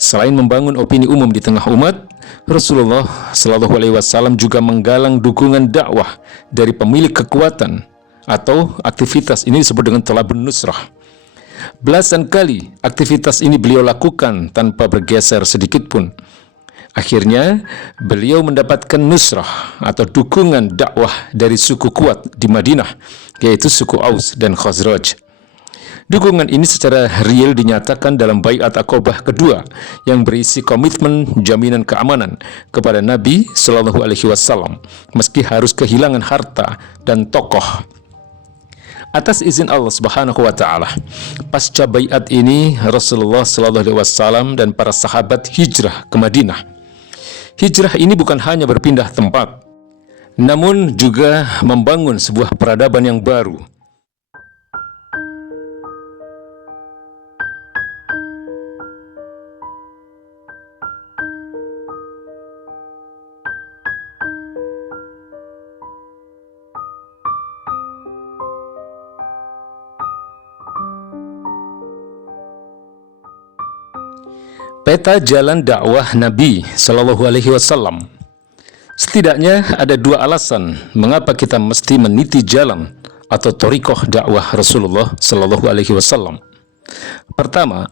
Selain membangun opini umum di tengah umat, Rasulullah Shallallahu Alaihi Wasallam juga menggalang dukungan dakwah dari pemilik kekuatan atau aktivitas ini disebut dengan Thalabun Nusrah. Belasan kali aktivitas ini beliau lakukan tanpa bergeser sedikit pun. Akhirnya, beliau mendapatkan nusrah atau dukungan dakwah dari suku kuat di Madinah, yaitu suku Aus dan Khazraj. Dukungan ini secara real dinyatakan dalam Baiat Aqabah kedua yang berisi komitmen jaminan keamanan kepada Nabi Shallallahu Alaihi Wasallam meski harus kehilangan harta dan tokoh. Atas izin Allah Subhanahu wa Ta'ala, pasca baiat ini Rasulullah Shallallahu Alaihi Wasallam dan para sahabat hijrah ke Madinah. Hijrah ini bukan hanya berpindah tempat, namun juga membangun sebuah peradaban yang baru. Peta jalan dakwah Nabi Shallallahu Alaihi Wasallam. Setidaknya ada dua alasan mengapa kita mesti meniti jalan atau thariqah dakwah Rasulullah Shallallahu Alaihi Wasallam. Pertama,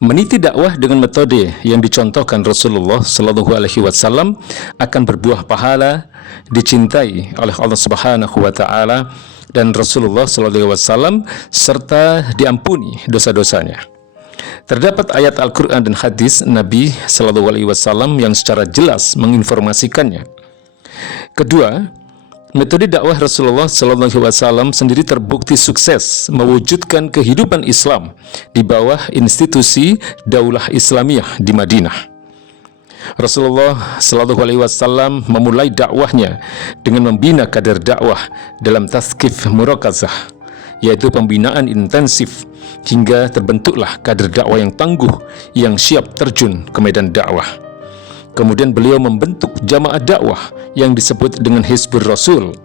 meniti dakwah dengan metode yang dicontohkan Rasulullah Shallallahu Alaihi Wasallam akan berbuah pahala, dicintai oleh Allah Subhanahu Wa Taala dan Rasulullah Shallallahu Alaihi Wasallam serta diampuni dosa-dosanya. Terdapat ayat Al-Quran dan hadis Nabi Sallallahu Alaihi Wasallam yang secara jelas menginformasikannya. Kedua, metode dakwah Rasulullah Sallallahu Alaihi Wasallam sendiri terbukti sukses mewujudkan kehidupan Islam di bawah institusi Daulah Islamiyah di Madinah. Rasulullah Sallallahu Alaihi Wasallam memulai dakwahnya dengan membina kader dakwah dalam tazkif murakazah, yaitu pembinaan intensif, hingga terbentuklah kader dakwah yang tangguh yang siap terjun ke medan dakwah. Kemudian beliau membentuk jamaah dakwah yang disebut dengan Hizbur Rasul.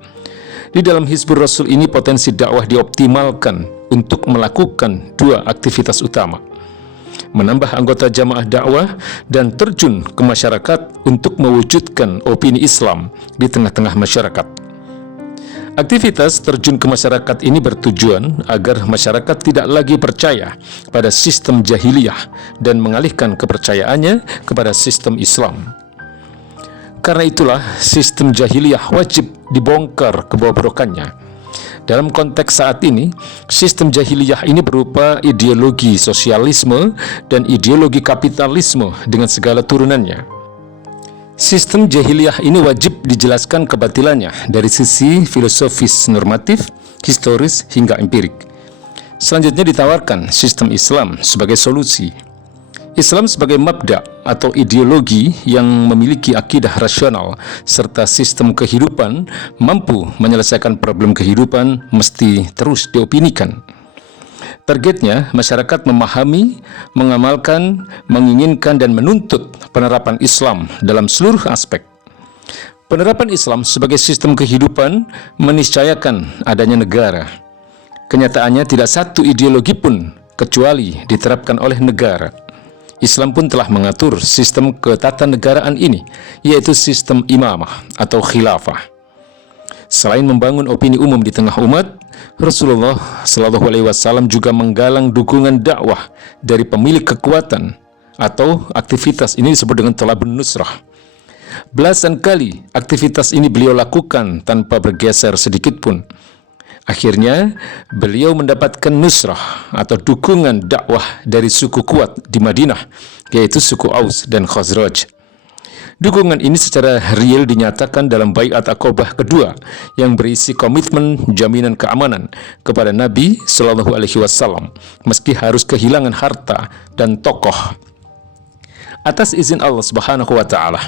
Di dalam Hizbur Rasul ini potensi dakwah dioptimalkan untuk melakukan dua aktivitas utama: menambah anggota jamaah dakwah dan terjun ke masyarakat untuk mewujudkan opini Islam di tengah-tengah masyarakat. Aktivitas terjun ke masyarakat ini bertujuan agar masyarakat tidak lagi percaya pada sistem jahiliyah dan mengalihkan kepercayaannya kepada sistem Islam. Karena itulah sistem jahiliyah wajib dibongkar kebobrokannya. Dalam konteks saat ini, sistem jahiliyah ini berupa ideologi sosialisme dan ideologi kapitalisme dengan segala turunannya. Sistem jahiliyah ini wajib dijelaskan kebatilannya dari sisi filosofis, normatif, historis, hingga empirik. Selanjutnya ditawarkan sistem Islam sebagai solusi. Islam sebagai mabda atau ideologi yang memiliki akidah rasional serta sistem kehidupan mampu menyelesaikan problem kehidupan mesti terus diopinikan. Targetnya, masyarakat memahami, mengamalkan, menginginkan, dan menuntut penerapan Islam dalam seluruh aspek. Penerapan Islam sebagai sistem kehidupan meniscayakan adanya negara. Kenyataannya tidak satu ideologi pun kecuali diterapkan oleh negara. Islam pun telah mengatur sistem ketatanegaraan ini, yaitu sistem imamah atau khilafah. Selain membangun opini umum di tengah umat, Rasulullah Shallallahu Alaihi Wasallam juga menggalang dukungan dakwah dari pemilik kekuatan atau aktivitas ini disebut dengan Thalabun Nusrah. Belasan kali aktivitas ini beliau lakukan tanpa bergeser sedikit pun. Akhirnya, beliau mendapatkan nusrah atau dukungan dakwah dari suku kuat di Madinah, yaitu suku Aus dan Khazraj. Dukungan ini secara real dinyatakan dalam Baiat Aqabah kedua yang berisi komitmen jaminan keamanan kepada Nabi Shallallahu Alaihi Wasallam meski harus kehilangan harta dan tokoh. Atas izin Allah Subhanahu wa Ta'ala,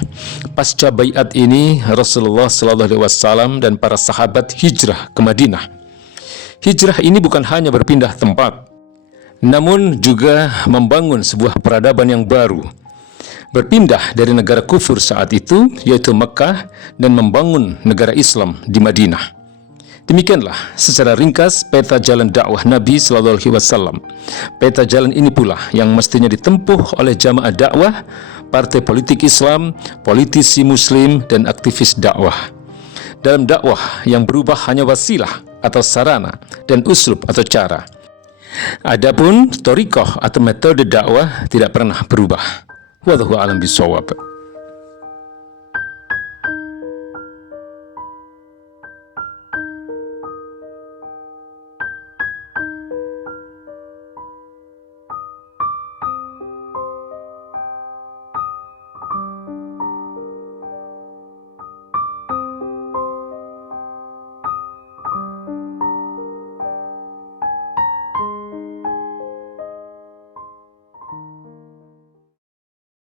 pasca baiat ini Rasulullah Shallallahu Alaihi Wasallam dan para sahabat hijrah ke Madinah. Hijrah ini bukan hanya berpindah tempat, namun juga membangun sebuah peradaban yang baru. Berpindah dari negara kufur saat itu, yaitu Mekah, dan membangun negara Islam di Madinah. Demikianlah secara ringkas peta jalan dakwah Nabi Sallallahu Alaihi Wasallam. Peta jalan ini pula yang mestinya ditempuh oleh jamaah dakwah, partai politik Islam, politisi Muslim, dan aktivis dakwah. Dalam dakwah yang berubah hanya wasilah atau sarana dan uslub atau cara. Adapun thariqah atau metode dakwah tidak pernah berubah. Wallahu a'lam bishawab.